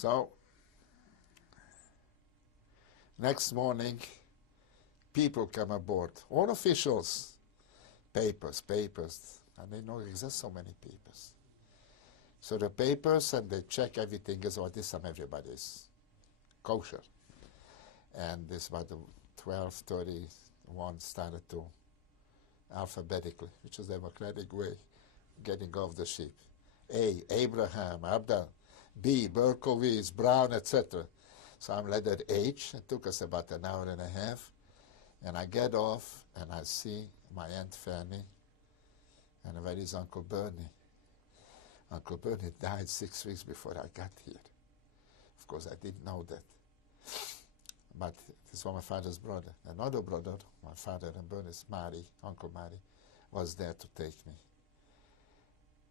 So, next morning, people come aboard, all officials, papers, and they know exist so many papers. So the papers, and they check everything is, this time everybody's kosher. And this by the 12:31 started to alphabetically, which is a democratic way, getting off the ship. A, Abraham, Abdel, B, Berkowitz, Brown, etc. So I'm letter H. It took us about an hour and a half. And I get off, and I see my Aunt Fanny, and where is Uncle Bernie? Uncle Bernie died 6 weeks before I got here. Of course, I didn't know that. But this was my father's brother. Another brother, my father and Bernie's, Mari, Uncle Mari, was there to take me.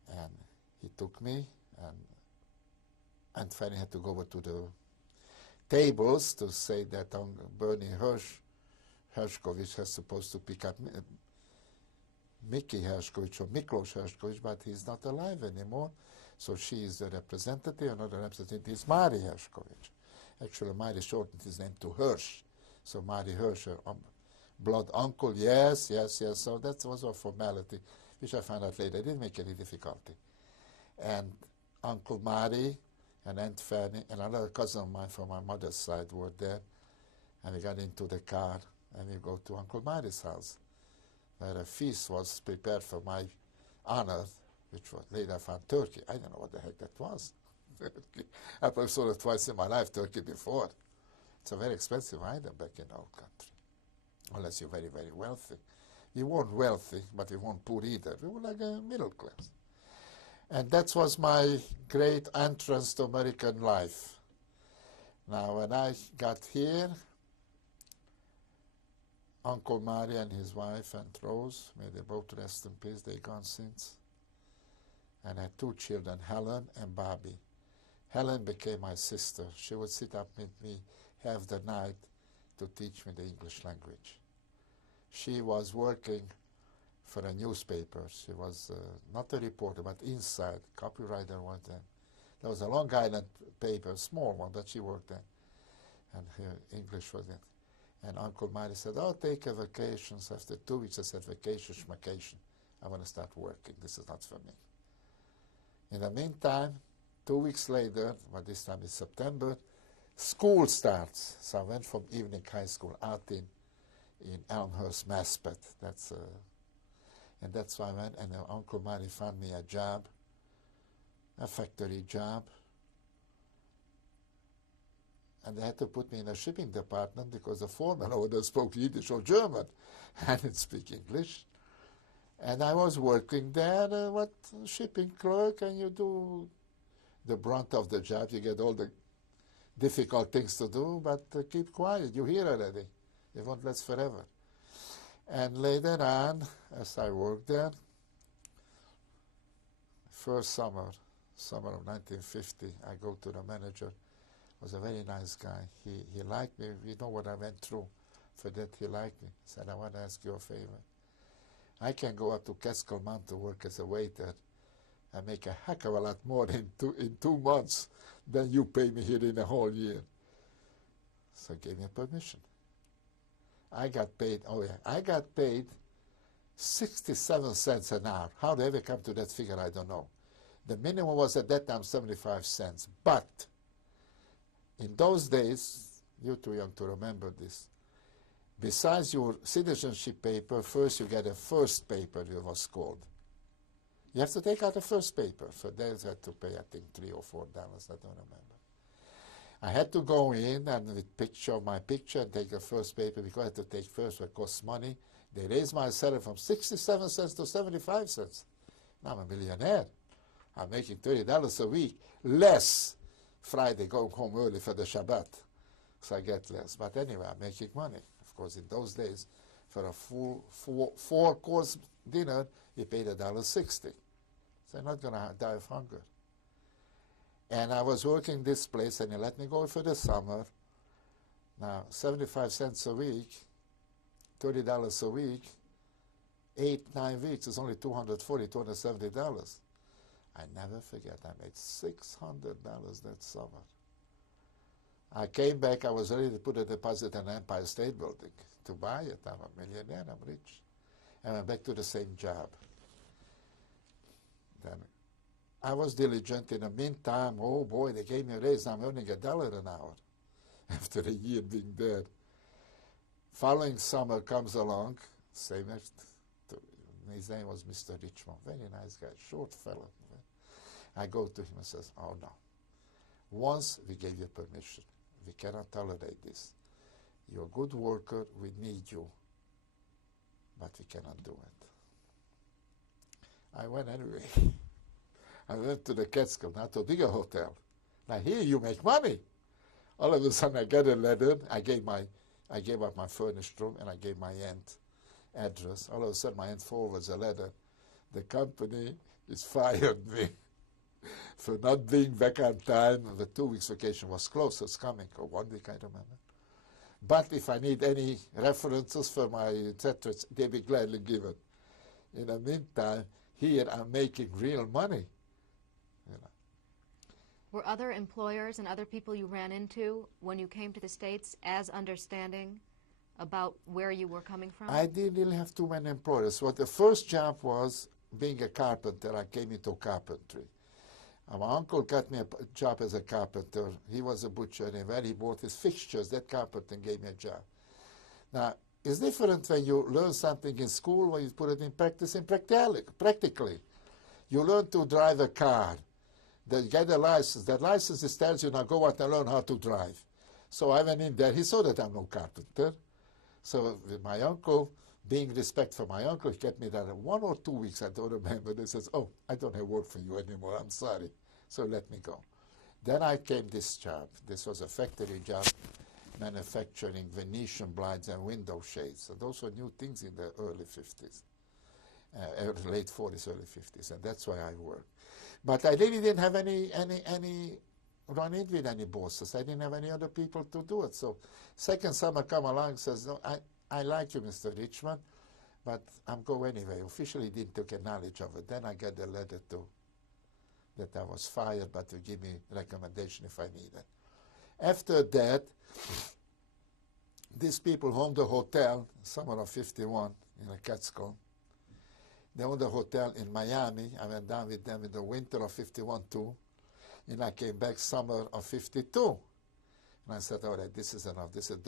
And he took me, and Aunt Fanny had to go over to the tables to say that Bernie Herskovits was supposed to pick up Mickey Herskovits or Miklos Herskovits, but he's not alive anymore. So she is the representative. Another representative is Mari Herskovits. Actually, Mari shortened his name to Hirsch. So Mari Hirsch, blood uncle, yes. So that was a formality, which I found out later. It didn't make any difficulty. And Uncle Mari and Aunt Fanny and another cousin of mine from my mother's side were there. And we got into the car, and we go to Uncle Mari's house, where a feast was prepared for my honor, which was later I found turkey. I don't know what the heck that was. I probably saw it twice in my life, turkey before. It's a very expensive item back in our country, unless you're very, very wealthy. We weren't wealthy, but we weren't poor either. We were like a middle class. And that was my great entrance to American life. Now, when I got here, Uncle Mari and his wife, Aunt Rose, may they both rest in peace, they're gone since. And I had two children, Helen and Bobby. Helen became my sister. She would sit up with me half the night to teach me the English language. She was working for a newspaper. She was not a reporter, but inside, copywriter was then. There was a Long Island paper, small one, that she worked in, and her English was in. And Uncle Mari said, "Oh, take a vacation." So after 2 weeks, I said, vacation, I want to start working. This is not for me. In the meantime, 2 weeks later, but this time it's September, school starts. So I went from evening high school out in Elmhurst, Maspeth. And that's why I went. And Uncle Mari found me a job, a factory job. And they had to put me in a shipping department because the foreman over there spoke Yiddish or German. I didn't speak English. And I was working there, shipping clerk, and you do the brunt of the job. You get all the difficult things to do, but keep quiet. You're here already. It won't last forever. And later on, as I worked there, first summer of 1950, I go to the manager. Was a very nice guy. He liked me. You know what I went through. For that, he liked me. He said, "I want to ask you a favor. I can go up to Catskill Mountain to work as a waiter and make a heck of a lot more in 2 months than you pay me here in a whole year." So he gave me permission. I got paid 67 cents an hour. How they ever come to that figure, I don't know. The minimum was at that time 75 cents. But in those days, you're too young to remember this, besides your citizenship paper, first you get a first paper, it was called. You have to take out a first paper. For that, you had to pay, I think, $3 or $4, I don't remember. I had to go in and with my picture and take the first paper because I had to take first, it costs money. They raised my salary from 67 cents to 75 cents. Now I'm a millionaire. I'm making $30 a week, less Friday going home early for the Shabbat. So I get less. But anyway, I'm making money. Of course, in those days, for a full four-course dinner, you paid $1.60. So I'm not going to die of hunger. And I was working this place, and he let me go for the summer. Now, 75 cents a week, $30 a week, 8-9 weeks is only $240, $270. I never forget, I made $600 that summer. I came back, I was ready to put a deposit in Empire State Building to buy it. I'm a millionaire, I'm rich. I went back to the same job. Then I was diligent. In the meantime, oh boy, they gave me a raise. I'm earning $1 an hour after a year being there. Following summer comes along, same as, his name was Mr. Richmond, very nice guy, short fellow. I go to him and says, oh no, once we gave you permission, we cannot tolerate this. You're a good worker, we need you, but we cannot do it. I went anyway. I went to the Catskill, not to a bigger hotel. Now here you make money. All of a sudden I get a letter, I gave up my furnished room and I gave my aunt address. All of a sudden my aunt forwards a letter. The company is fired me for not being back on time. The 2 weeks vacation was close, so it's coming, or 1 week, I don't remember. But if I need any references for my etc., they'll be gladly given. In the meantime, here I'm making real money. You know. Were other employers and other people you ran into when you came to the States as understanding about where you were coming from? I didn't really have too many employers. Well, the first job was being a carpenter. I came into carpentry. My uncle got me a job as a carpenter. He was a butcher, and when he bought his fixtures, that carpenter gave me a job. Now, it's different when you learn something in school, when you put it in practice, practically. You learn to drive a car. You get a license. That license tells you, now go out and learn how to drive. So I went in there. He saw that I'm no carpenter. So with my uncle, being respect for my uncle, he kept me there 1 or 2 weeks, I don't remember. He says, oh, I don't have work for you anymore, I'm sorry. So let me go. Then I came this job. This was a factory job, manufacturing Venetian blinds and window shades. So those were new things in the early 50s, late 40s, early 50s, and that's why I worked. But I really didn't have any run-in with any bosses. I didn't have any other people to do it. So second summer come along and says, no, I like you, Mr. Richmond, but I'm going anyway. Officially didn't take knowledge of it. Then I got a letter that I was fired, but to give me recommendation if I needed. After that, these people owned the hotel, summer of 51 in a Catskill. They owned a hotel in Miami. I went down with them in the winter of 51 too. And I came back summer of 52. And I said, all right, this is enough. This is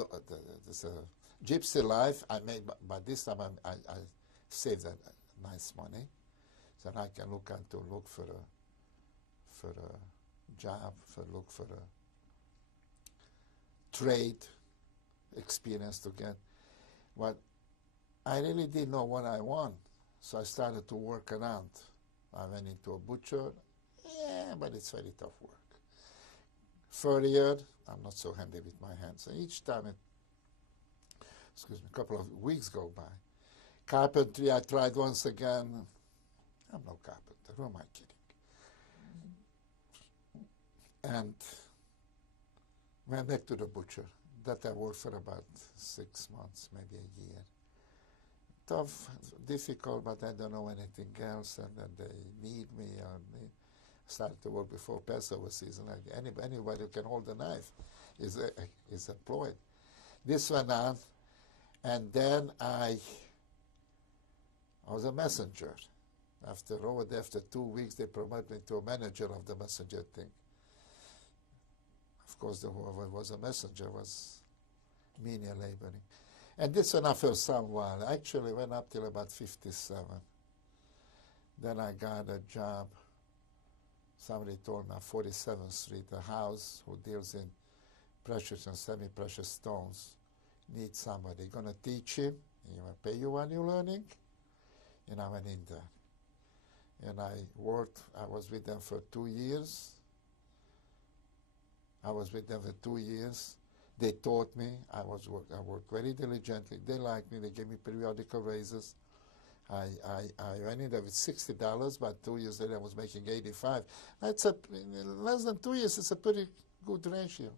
a gypsy life. I made, by this time I saved that nice money. So I can look for a job, look for a trade experience to get. But I really didn't know what I want. So I started to work around. I went into a butcher. Yeah, but it's very tough work. Furrier, I'm not so handy with my hands. And each time a couple of weeks go by. Carpentry, I tried once again. I'm no carpenter, who am I kidding? And went back to the butcher. That I worked for about 6 months, maybe a year. Tough, difficult, but I don't know anything else, and then they need me. Started to work before Passover season. Like anybody who can hold a knife is employed. This went on, and then I was a messenger. After 2 weeks, they promoted me to a manager of the messenger thing. Of course, whoever was a messenger was menial laboring. And this went on for some while. I actually went up till about 57. Then I got a job. Somebody told me on 47th Street, a house who deals in precious and semi-precious stones needs somebody. Going to teach him. He will pay you while you're learning. And I went in there. And I worked. I was with them for 2 years. They taught me. I worked very diligently. They liked me. They gave me periodical raises. I went in there with $60, but 2 years later I was making $85. In less than 2 years, it's a pretty good ratio.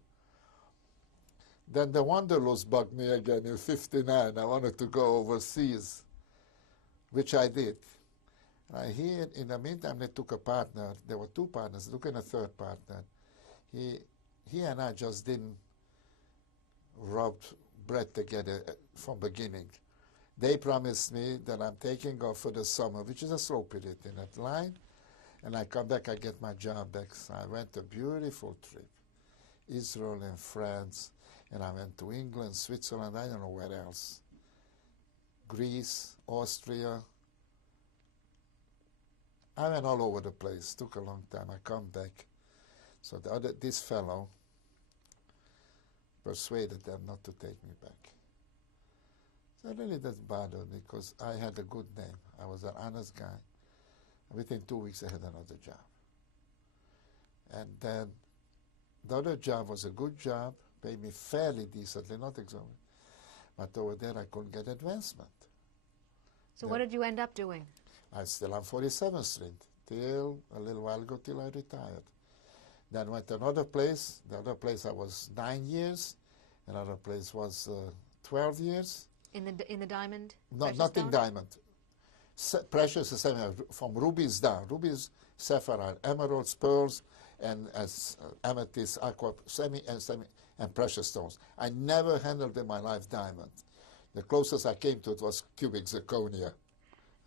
Then the wanderlust bugged me again in 59. I wanted to go overseas, which I did. Here, in the meantime, they took a partner. There were 2 partners, looking at a third partner. He and I just didn't rubbed bread together from beginning. They promised me that I'm taking off for the summer, which is a slow period in that line, and I come back, I get my job back. So I went a beautiful trip, Israel and France, and I went to England, Switzerland, I don't know where else, Greece, Austria. I went all over the place, took a long time. I come back. So this fellow persuaded them not to take me back. So really that bothered me because I had a good name. I was an honest guy. Within 2 weeks I had another job. And then the other job was a good job, paid me fairly decently, not exorbitant. But over there I couldn't get advancement. So what did you end up doing? I'm still on 47th Street till a little while ago, till I retired. Then went to another place. The other place I was 9 years. Another place was 12 years. In the diamond? No, not in diamond. Precious is from rubies down. Rubies, sapphire, emeralds, pearls, and amethyst, aqua, semi, and precious stones. I never handled in my life diamond. The closest I came to it was cubic zirconia.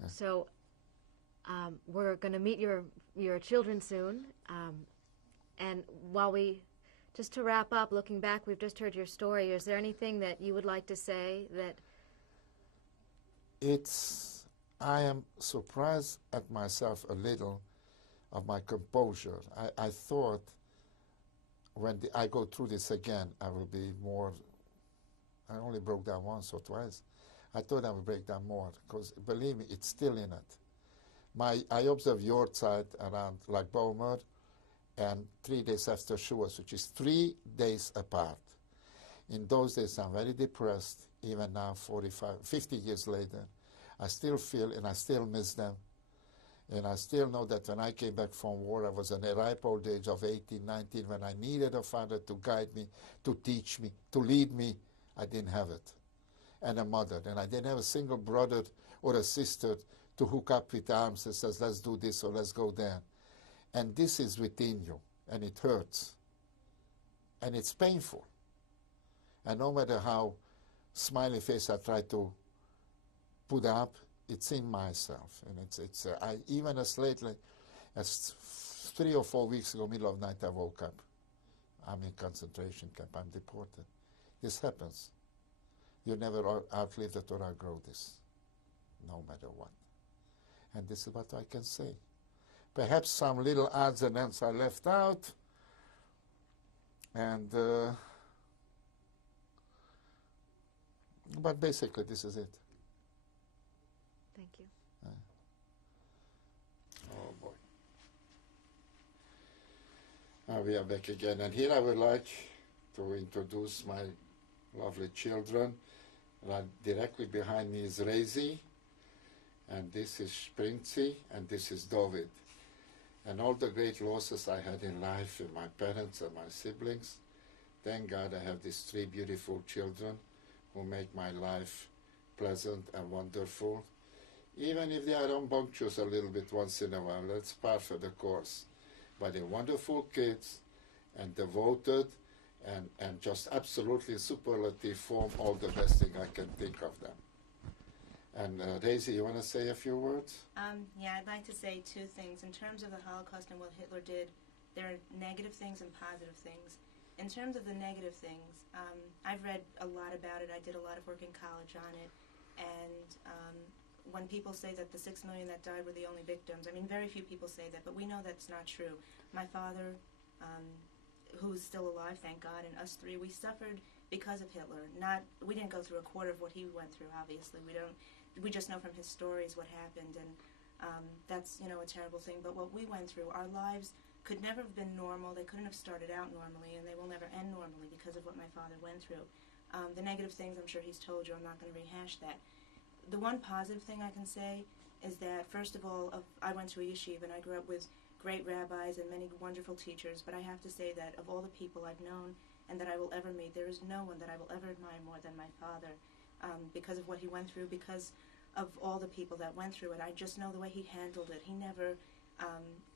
So we're going to meet your children soon. And while just to wrap up, looking back, we've just heard your story. Is there anything that you would like to say that... I am surprised at myself a little of my composure. I thought when I go through this again, I will be more... I only broke down once or twice. I thought I would break down more, because believe me, it's still in it. I observed your side around like Bomer, and 3 days after Shoah, which is 3 days apart. In those days, I'm very depressed, even now, 50 years later. I still feel, and I still miss them. And I still know that when I came back from war, I was in a ripe old age of 18, 19, when I needed a father to guide me, to teach me, to lead me. I didn't have it. And a mother. And I didn't have a single brother or a sister to hook up with arms and says, let's do this or let's go there. And this is within you, and it hurts. And it's painful. And no matter how smiley face I try to put up, it's in myself. And even as lately as 3 or 4 weeks ago, middle of night, I woke up. I'm in concentration camp. I'm deported. This happens. You never outlive it or outgrow this, no matter what. And this is what I can say. Perhaps some little odds and ends I left out. And but basically, this is it. Thank you. Oh, boy. Now we are back again. And here I would like to introduce my lovely children. Right directly behind me is Rezi, and this is Sprinzi, and this is David. And all the great losses I had in life, and my parents and my siblings, thank God I have these 3 beautiful children who make my life pleasant and wonderful. Even if they are rambunctious a little bit once in a while, that's part of the course. But they're wonderful kids and devoted and just absolutely superlative form all the best thing I can think of them. And Daisy, you want to say a few words? Yeah, I'd like to say 2 things. In terms of the Holocaust and what Hitler did, there are negative things and positive things. In terms of the negative things, I've read a lot about it. I did a lot of work in college on it. And when people say that the 6 million that died were the only victims, I mean, very few people say that, but we know that's not true. My father, who's still alive, thank God, and us 3, we suffered because of Hitler. We didn't go through a quarter of what he went through, obviously. We just know from his stories what happened, and that's, a terrible thing. But what we went through, our lives could never have been normal. They couldn't have started out normally, and they will never end normally because of what my father went through. The negative things, I'm sure he's told you. I'm not going to rehash that. The one positive thing I can say is that, first of all, I went to a yeshiva, and I grew up with great rabbis and many wonderful teachers, but I have to say that of all the people I've known and that I will ever meet, there is no one that I will ever admire more than my father, because of what he went through, because of all the people that went through it. I just know the way he handled it. He never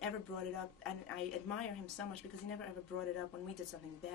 ever brought it up, and I admire him so much because he never ever brought it up when we did something bad